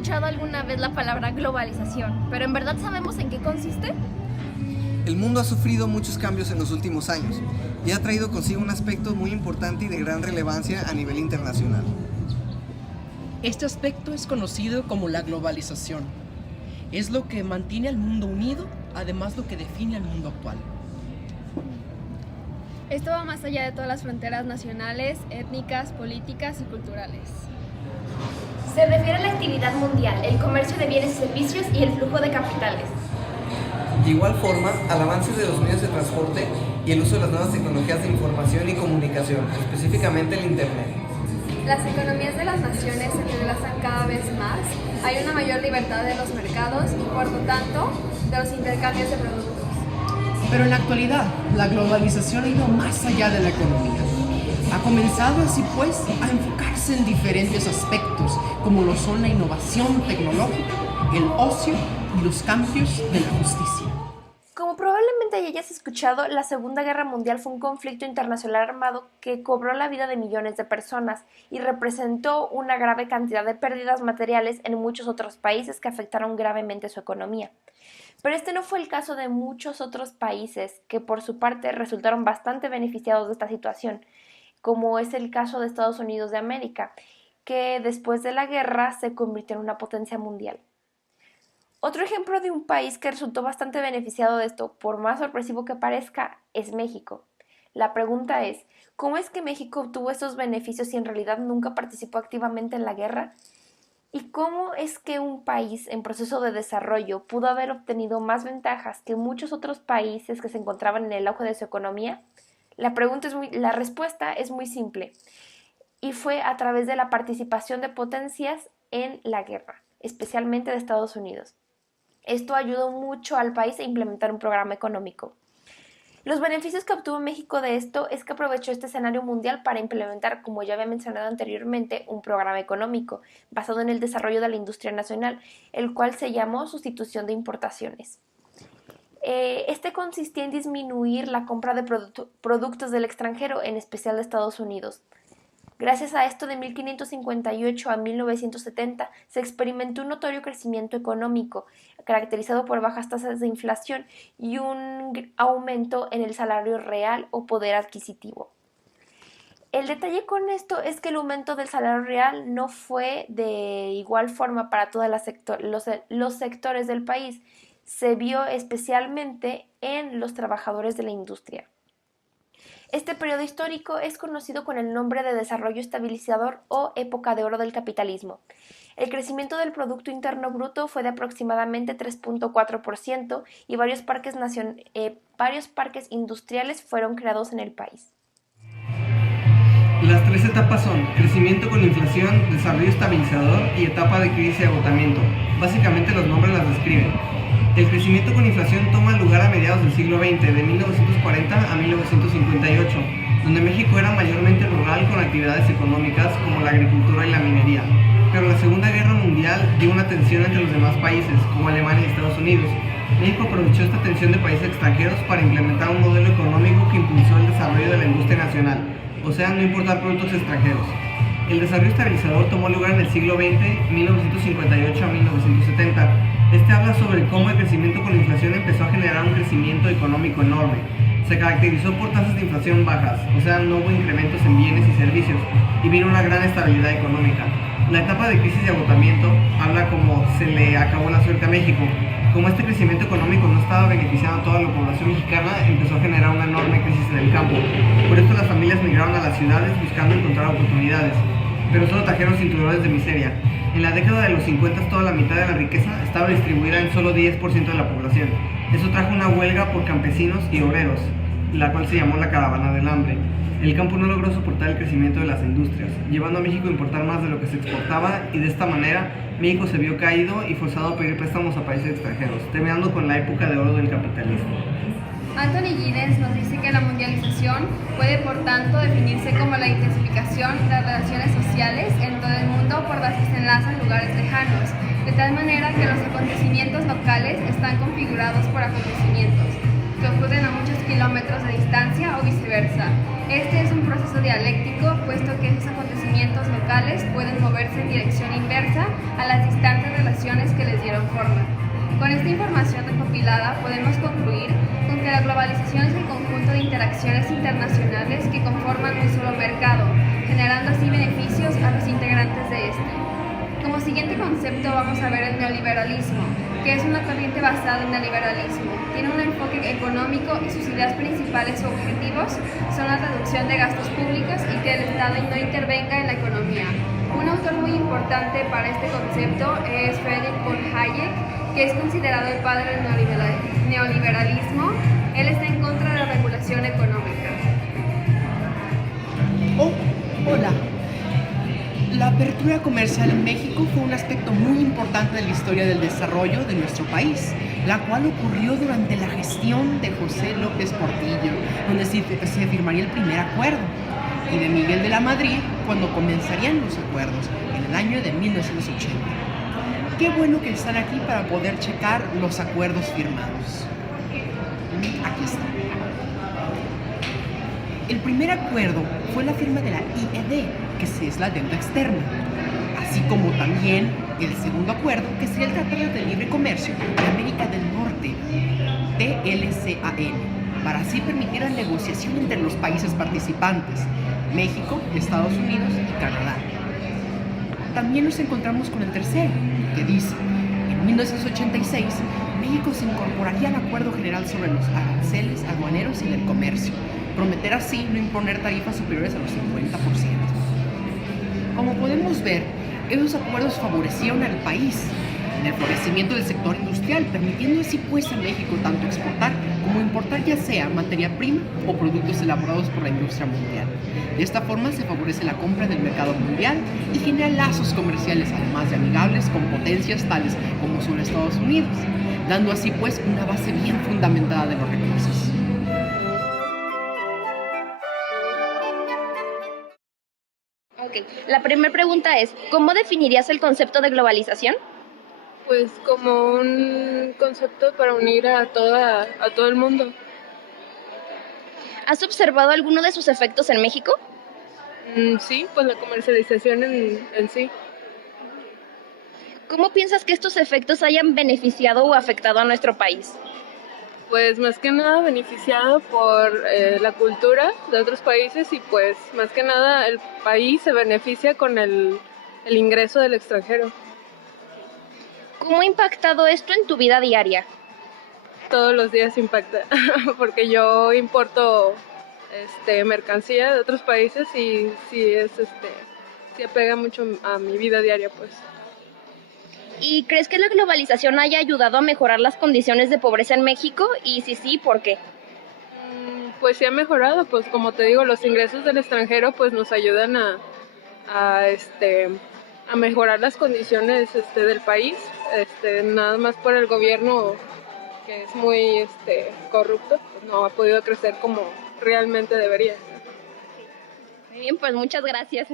escuchado alguna vez la palabra globalización, pero ¿en verdad sabemos en qué consiste? El mundo ha sufrido muchos cambios en los últimos años y ha traído consigo un aspecto muy importante y de gran relevancia a nivel internacional. Este aspecto es conocido como la globalización. Es lo que mantiene al mundo unido, además lo que define al mundo actual. Esto va más allá de todas las fronteras nacionales, étnicas, políticas y culturales. Se refiere a la actividad mundial, el comercio de bienes y servicios y el flujo de capitales. De igual forma, al avance de los medios de transporte y el uso de las nuevas tecnologías de información y comunicación, específicamente el Internet. Las economías de las naciones se entrelazan cada vez más, hay una mayor libertad de los mercados y por lo tanto de los intercambios de productos. Pero en la actualidad, la globalización ha ido más allá de la economía. Ha comenzado así pues a enfocarse en diferentes aspectos, como lo son la innovación tecnológica, el ocio y los cambios de la justicia. Como probablemente hayas escuchado, la Segunda Guerra Mundial fue un conflicto internacional armado que cobró la vida de millones de personas y representó una grave cantidad de pérdidas materiales en muchos otros países que afectaron gravemente su economía. Pero este no fue el caso de muchos otros países que por su parte resultaron bastante beneficiados de esta situación, como es el caso de Estados Unidos de América, que después de la guerra se convirtió en una potencia mundial. Otro ejemplo de un país que resultó bastante beneficiado de esto, por más sorpresivo que parezca, es México. La pregunta es, ¿cómo es que México obtuvo estos beneficios si en realidad nunca participó activamente en la guerra? ¿Y cómo es que un país en proceso de desarrollo pudo haber obtenido más ventajas que muchos otros países que se encontraban en el auge de su economía? La respuesta es muy simple, y fue a través de la participación de potencias en la guerra, especialmente de Estados Unidos. Esto ayudó mucho al país a implementar un programa económico. Los beneficios que obtuvo México de esto es que aprovechó este escenario mundial para implementar, como ya había mencionado anteriormente, un programa económico basado en el desarrollo de la industria nacional, el cual se llamó sustitución de importaciones. Este consistía en disminuir la compra de productos del extranjero, en especial de Estados Unidos. Gracias a esto, de 1558 a 1970 se experimentó un notorio crecimiento económico, caracterizado por bajas tasas de inflación y un aumento en el salario real o poder adquisitivo. El detalle con esto es que el aumento del salario real no fue de igual forma para todos los sectores del país. Se vio especialmente en los trabajadores de la industria. Este periodo histórico es conocido con el nombre de desarrollo estabilizador o época de oro del capitalismo. El crecimiento del Producto Interno Bruto fue de aproximadamente 3.4% y varios parques industriales fueron creados en el país. Las tres etapas son crecimiento con inflación, desarrollo estabilizador y etapa de crisis y agotamiento. Básicamente los nombres las describen. El crecimiento con inflación toma lugar a mediados del siglo XX, de 1940 a 1958, donde México era mayormente rural con actividades económicas como la agricultura y la minería. Pero la Segunda Guerra Mundial dio una tensión entre los demás países, como Alemania y Estados Unidos. México aprovechó esta tensión de países extranjeros para implementar un modelo económico que impulsó el desarrollo de la industria nacional, o sea, no importar productos extranjeros. El desarrollo estabilizador tomó lugar en el siglo XX, 1958 a 1970. Este habla sobre cómo el crecimiento con la inflación empezó a generar un crecimiento económico enorme. Se caracterizó por tasas de inflación bajas, o sea, no hubo incrementos en bienes y servicios, y vino una gran estabilidad económica. La etapa de crisis y agotamiento habla como se le acabó la suerte a México. Como este crecimiento económico no estaba beneficiando a toda la población mexicana, empezó a generar una enorme crisis en el campo. Por esto las familias migraron a las ciudades buscando encontrar oportunidades, pero solo trajeron cinturones de miseria. En la década de los 50 toda la mitad de la riqueza estaba distribuida en solo 10% de la población. Eso trajo una huelga por campesinos y obreros, la cual se llamó la caravana del hambre. El campo no logró soportar el crecimiento de las industrias, llevando a México a importar más de lo que se exportaba, y de esta manera México se vio caído y forzado a pedir préstamos a países extranjeros, terminando con la época de oro del capitalismo. Anthony Giddens nos dice que la mundialización puede, por tanto, definirse como la intensificación de las relaciones sociales en todo el mundo por las que se enlazan lugares lejanos, de tal manera que los acontecimientos locales están configurados por acontecimientos que ocurren a muchos kilómetros de distancia o viceversa. Este es un proceso dialéctico, puesto que esos acontecimientos locales pueden moverse en dirección inversa a las distancias organizaciones que les dieron forma. Con esta información recopilada podemos concluir con que la globalización es el conjunto de interacciones internacionales que conforman un solo mercado, generando así beneficios a los integrantes de este. Como siguiente concepto vamos a ver el neoliberalismo, que es una corriente basada en el liberalismo. Tiene un enfoque económico y sus ideas principales o objetivos son la reducción de gastos públicos y que el Estado no intervenga en la economía. Un autor muy importante para este concepto es Friedrich von Hayek, que es considerado el padre del neoliberalismo. Él está en contra de la regulación económica. Oh, hola. La apertura comercial en México fue un aspecto muy importante de la historia del desarrollo de nuestro país, la cual ocurrió durante la gestión de José López Portillo, donde se firmaría el primer acuerdo, y de Miguel de la Madrid, cuando comenzarían los acuerdos, en el año de 1980. Qué bueno que están aquí para poder checar los acuerdos firmados. Aquí está. El primer acuerdo fue la firma de la IED, que es la deuda externa, así como también el segundo acuerdo, que sería el Tratado de Libre Comercio de América del Norte, TLCAN, para así permitir la negociación entre los países participantes, México, Estados Unidos y Canadá. También nos encontramos con el tercero, que dice, en 1986, México se incorporaría al Acuerdo General sobre los aranceles aduaneros y del comercio, prometer así no imponer tarifas superiores a los 50%. Como podemos ver, esos acuerdos favorecieron al país en el florecimiento del sector industrial, permitiendo así pues a México tanto exportar como importar ya sea materia prima o productos elaborados por la industria mundial. De esta forma se favorece la compra del mercado mundial y genera lazos comerciales además de amigables con potencias tales como son Estados Unidos, dando así pues una base bien fundamentada de los recursos. Ok, la primera pregunta es, ¿cómo definirías el concepto de globalización? Pues como un concepto para unir a todo el mundo. ¿Has observado alguno de sus efectos en México? Sí, pues la comercialización en sí. ¿Cómo piensas que estos efectos hayan beneficiado o afectado a nuestro país? Pues más que nada beneficiado por la cultura de otros países y pues más que nada el país se beneficia con el ingreso del extranjero. ¿Cómo ha impactado esto en tu vida diaria? Todos los días impacta porque yo importo mercancía de otros países y sí apega mucho a mi vida diaria pues. ¿Y crees que la globalización haya ayudado a mejorar las condiciones de pobreza en México? Y si sí, ¿por qué? Pues sí ha mejorado, pues como te digo, los ingresos del extranjero pues nos ayudan a mejorar las condiciones del país, nada más por el gobierno que es muy corrupto, pues no ha podido crecer como realmente debería. Muy bien, pues muchas gracias.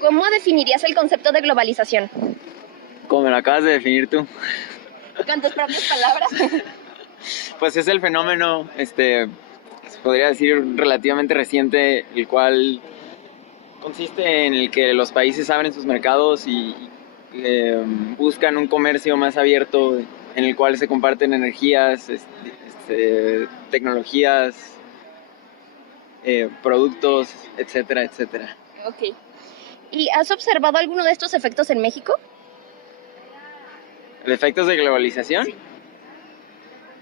¿Cómo definirías el concepto de globalización? Como me lo acabas de definir tú. Con tus propias palabras. Pues es el fenómeno, se podría decir relativamente reciente, el cual consiste en el que los países abren sus mercados y buscan un comercio más abierto en el cual se comparten energías, tecnologías, productos, etcétera, etcétera. Ok. ¿Y has observado alguno de estos efectos en México? ¿Los efectos de globalización? Sí.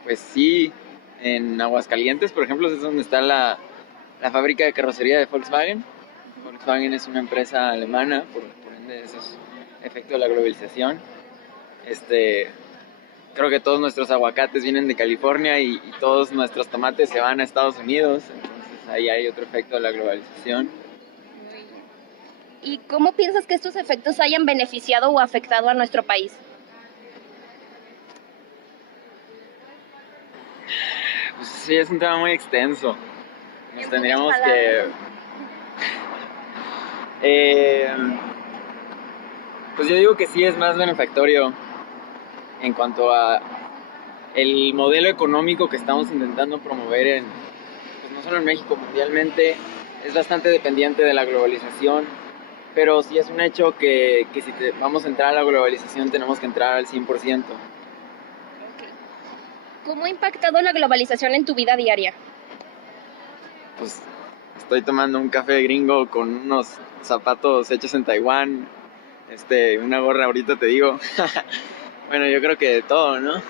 Pues sí, en Aguascalientes, por ejemplo, es donde está la fábrica de carrocería de Volkswagen. Volkswagen es una empresa alemana, por ende eso es efecto de la globalización. Creo que todos nuestros aguacates vienen de California y todos nuestros tomates se van a Estados Unidos, entonces ahí hay otro efecto de la globalización. ¿Y cómo piensas que estos efectos hayan beneficiado o afectado a nuestro país? Pues sí, es un tema muy extenso. Nos tendríamos pues yo digo que sí es más benefactorio en cuanto a el modelo económico que estamos intentando promover pues no solo en México, mundialmente. Es bastante dependiente de la globalización. pero sí es un hecho que si vamos a entrar a la globalización tenemos que entrar al 100%. ¿Cómo ha impactado la globalización en tu vida diaria? Pues estoy tomando un café gringo con unos zapatos hechos en Taiwán, una gorra ahorita te digo. Bueno, yo creo que de todo, ¿no?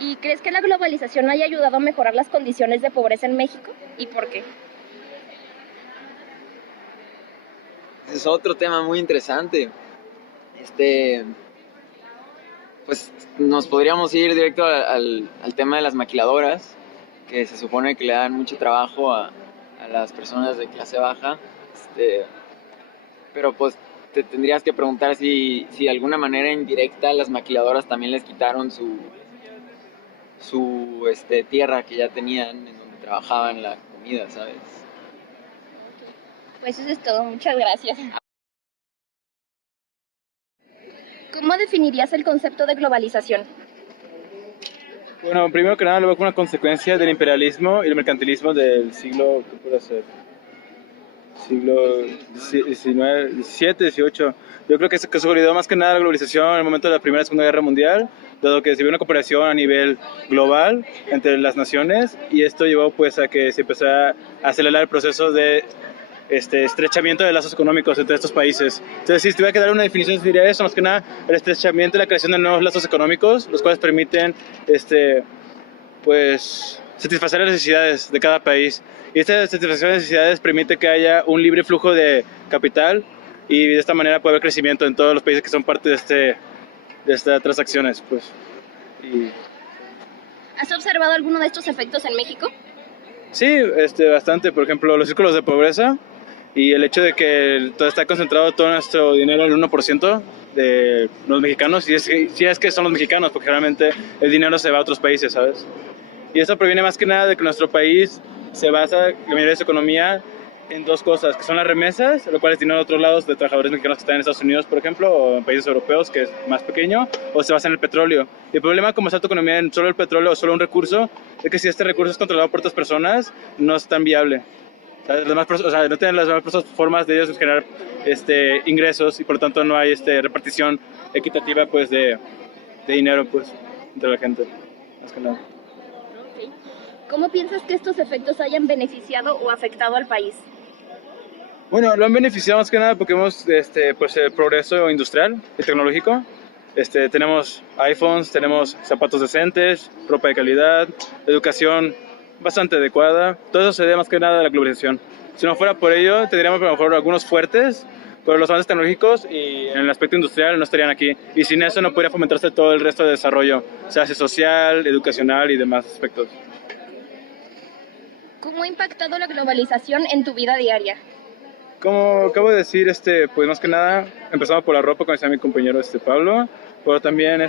¿Y crees que la globalización haya ayudado a mejorar las condiciones de pobreza en México? ¿Y por qué? Ese es otro tema muy interesante. Pues nos podríamos ir directo al tema de las maquiladoras, que se supone que le dan mucho trabajo a las personas de clase baja. Pero pues te tendrías que preguntar si de alguna manera indirecta las maquiladoras también les quitaron su tierra que ya tenían en donde trabajaban la comida, ¿sabes? Pues eso es todo, muchas gracias. ¿Cómo definirías el concepto de globalización? Bueno, primero que nada lo veo como una consecuencia del imperialismo y el mercantilismo del siglo, ¿qué puede ser? Siglo XIX, XVII, XVIII. Yo creo que se consolidó más que nada la globalización en el momento de la Primera y Segunda Guerra Mundial, dado que se vio una cooperación a nivel global entre las naciones, y esto llevó pues a que se empezara a acelerar el proceso de estrechamiento de lazos económicos entre estos países. Entonces, si tuviera que dar una definición, diría eso, más que nada, el estrechamiento y la creación de nuevos lazos económicos, los cuales permiten, pues, satisfacer las necesidades de cada país. Y esta satisfacción de necesidades permite que haya un libre flujo de capital y de esta manera puede haber crecimiento en todos los países que son parte de estas transacciones, pues. ¿Has observado alguno de estos efectos en México? Sí, bastante. Por ejemplo, los círculos de pobreza y el hecho de que todo está concentrado, todo nuestro dinero, el 1% de los mexicanos, si es que son los mexicanos, porque generalmente el dinero se va a otros países, ¿sabes? Y eso proviene más que nada de que nuestro país se basa, la mayoría de su economía, en dos cosas, que son las remesas, lo cual es dinero de otros lados, de trabajadores mexicanos que están en Estados Unidos, por ejemplo, o en países europeos, que es más pequeño, o se basa en el petróleo. Y el problema, como está tu economía en solo el petróleo o solo un recurso, es que si este recurso es controlado por otras personas, no es tan viable. No tienen las demás formas de ellos generar ingresos y por lo tanto no hay repartición equitativa pues, de dinero pues, entre la gente, más que nada. ¿Cómo piensas que estos efectos hayan beneficiado o afectado al país? Bueno, lo han beneficiado más que nada porque vemos pues, el progreso industrial y tecnológico. Tenemos iPhones, tenemos zapatos decentes, ropa de calidad, educación bastante adecuada. Todo eso se debe más que nada a la globalización. Si no fuera por ello, tendríamos a lo mejor algunos fuertes, pero los avances tecnológicos y en el aspecto industrial no estarían aquí. Y sin eso no podría fomentarse todo el resto de desarrollo, sea social, educacional y demás aspectos. ¿Cómo ha impactado la globalización en tu vida diaria? Como acabo de decir, pues más que nada, empezamos por la ropa, como decía mi compañero Pablo, pero también ha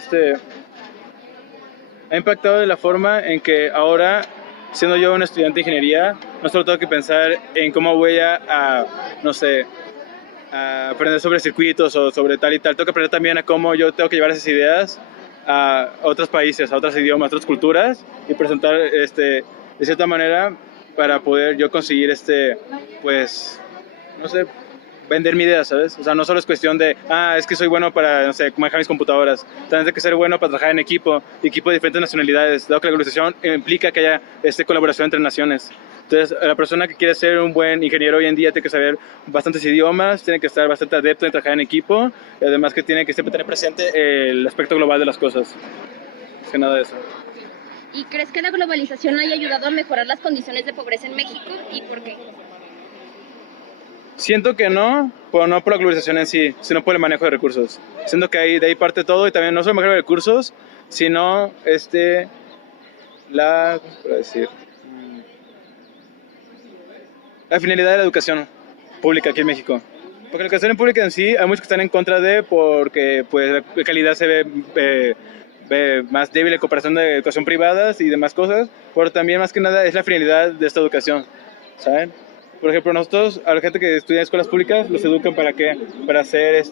impactado de la forma en que ahora, siendo yo un estudiante de ingeniería, no solo tengo que pensar en cómo voy a aprender sobre circuitos o sobre tal y tal, tengo que aprender también a cómo yo tengo que llevar esas ideas a otros países, a otros idiomas, a otras culturas y presentar de cierta manera para poder yo conseguir pues no sé, vender mi idea, ¿sabes? O sea, no solo es cuestión de, es que soy bueno para, no sé, manejar mis computadoras. También hay que ser bueno para trabajar en equipo de diferentes nacionalidades, dado que la globalización implica que haya colaboración entre naciones. Entonces, la persona que quiere ser un buen ingeniero hoy en día tiene que saber bastantes idiomas, tiene que estar bastante adepto en trabajar en equipo, y además que tiene que siempre tener presente el aspecto global de las cosas. Es que nada de eso. ¿Y crees que la globalización haya ayudado a mejorar las condiciones de pobreza en México? ¿Y por qué? Siento que no, pero no por la globalización en sí, sino por el manejo de recursos. Siento que de ahí parte todo y también no solo el manejo de recursos, sino la finalidad de la educación pública aquí en México. Porque la educación pública en sí hay muchos que están en contra porque pues la calidad se ve más débil en comparación de educación privada y demás cosas, pero también más que nada es la finalidad de esta educación, ¿saben? Por ejemplo, nosotros, a la gente que estudia en escuelas públicas, los educan para qué? Para hacer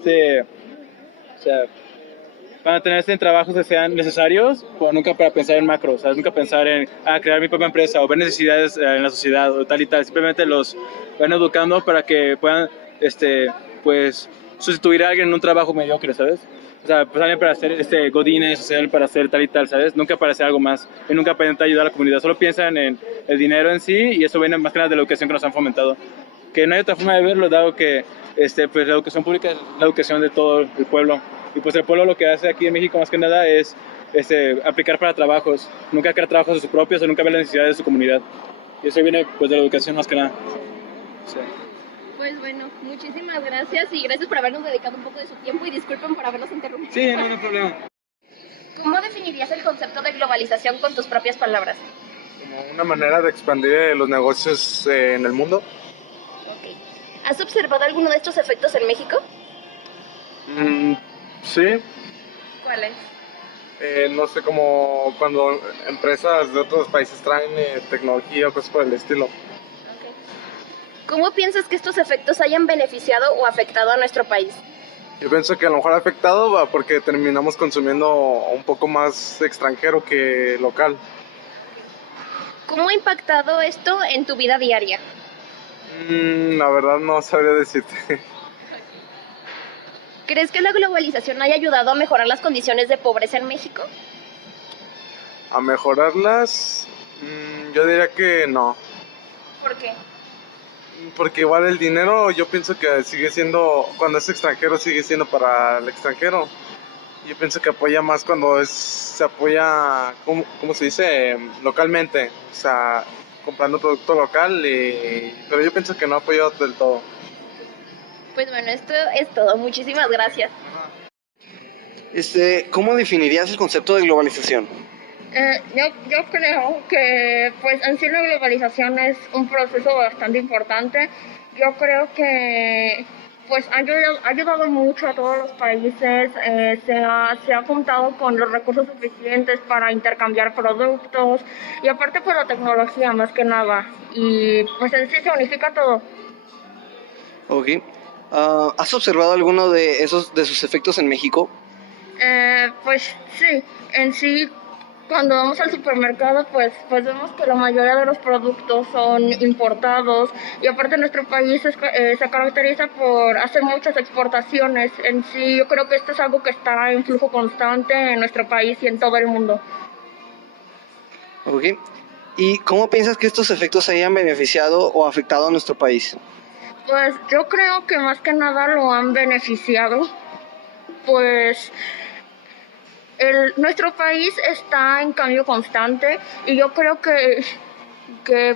para tener trabajos que sean necesarios, pero nunca para pensar en macro, ¿sabes? Nunca pensar en crear mi propia empresa o ver necesidades en la sociedad o tal y tal. Simplemente los van educando para que puedan pues sustituir a alguien en un trabajo mediocre, ¿sabes? O sea, pues alguien para hacer godines, o sea, alguien para hacer tal y tal, ¿sabes? Nunca para hacer algo más, y nunca para intentar ayudar a la comunidad, solo piensan en el dinero en sí, y eso viene más que nada de la educación que nos han fomentado. Que no hay otra forma de verlo, dado que pues la educación pública es la educación de todo el pueblo, y pues el pueblo lo que hace aquí en México más que nada es aplicar para trabajos, nunca crear trabajos de sus propios o nunca ver las necesidades de su comunidad. Y eso viene pues de la educación más que nada. Sí. Pues bueno, muchísimas gracias y gracias por habernos dedicado un poco de su tiempo y disculpen por habernos interrumpido. Sí, no hay problema. ¿Cómo definirías el concepto de globalización con tus propias palabras? Como una manera de expandir los negocios en el mundo. Ok. ¿Has observado alguno de estos efectos en México? Sí, ¿Cuáles? no sé, como cuando empresas de otros países traen tecnología o cosas por el estilo. ¿Cómo piensas que estos efectos hayan beneficiado o afectado a nuestro país? Yo pienso que a lo mejor ha afectado porque terminamos consumiendo un poco más extranjero que local. ¿Cómo ha impactado esto en tu vida diaria? La verdad no sabría decirte. ¿Crees que la globalización haya ayudado a mejorar las condiciones de pobreza en México? A mejorarlas, yo diría que no. ¿Por qué? Porque igual el dinero yo pienso que sigue siendo, cuando es extranjero sigue siendo para el extranjero. Yo pienso que apoya más cuando se apoya, ¿cómo se dice? Localmente, o sea, comprando producto local, pero yo pienso que no apoyó del todo. Pues bueno, esto es todo. Muchísimas gracias. ¿Cómo definirías el concepto de globalización? Yo creo que pues en sí la globalización es un proceso bastante importante. Yo creo que pues ha ayudado mucho a todos los países, se ha contado con los recursos suficientes para intercambiar productos y aparte pues la tecnología más que nada y pues en sí se unifica todo. Ok. ¿Has observado alguno de sus efectos en México? Pues sí, en sí cuando vamos al supermercado pues vemos que la mayoría de los productos son importados y aparte nuestro país se caracteriza por hacer muchas exportaciones. En sí yo creo que esto es algo que está en flujo constante en nuestro país y en todo el mundo. Ok. ¿Y cómo piensas que estos efectos hayan beneficiado o afectado a nuestro país? Pues yo creo que más que nada lo han beneficiado, pues nuestro país está en cambio constante y yo creo que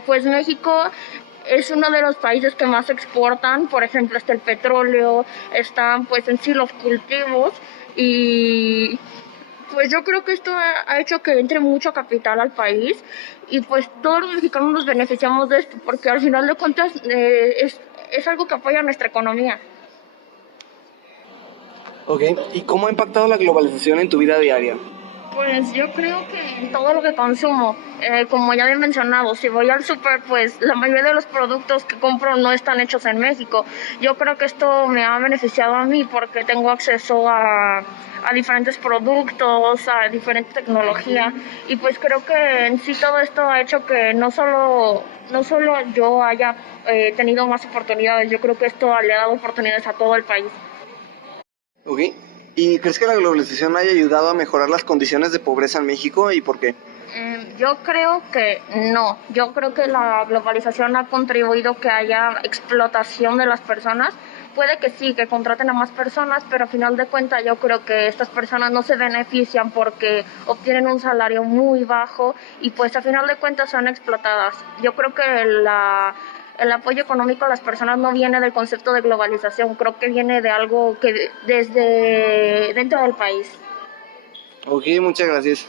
pues México es uno de los países que más exportan. Por ejemplo, está el petróleo, están pues en sí los cultivos y pues yo creo que esto ha hecho que entre mucho capital al país y pues todos los mexicanos nos beneficiamos de esto porque al final de cuentas es algo que apoya nuestra economía. Ok. ¿Y cómo ha impactado la globalización en tu vida diaria? Pues yo creo que en todo lo que consumo, como ya había mencionado, si voy al súper, pues la mayoría de los productos que compro no están hechos en México. Yo creo que esto me ha beneficiado a mí porque tengo acceso a diferentes productos, a diferente tecnología y pues creo que en sí todo esto ha hecho que no solo yo haya tenido más oportunidades, yo creo que esto le ha dado oportunidades a todo el país. Ok. ¿Y crees que la globalización haya ayudado a mejorar las condiciones de pobreza en México y por qué? Yo creo que no. Yo creo que la globalización ha contribuido a que haya explotación de las personas. Puede que sí, que contraten a más personas, pero a final de cuentas yo creo que estas personas no se benefician porque obtienen un salario muy bajo y pues a final de cuentas son explotadas. Yo creo que el apoyo económico a las personas no viene del concepto de globalización, creo que viene de algo que desde dentro del país. Ok, muchas gracias.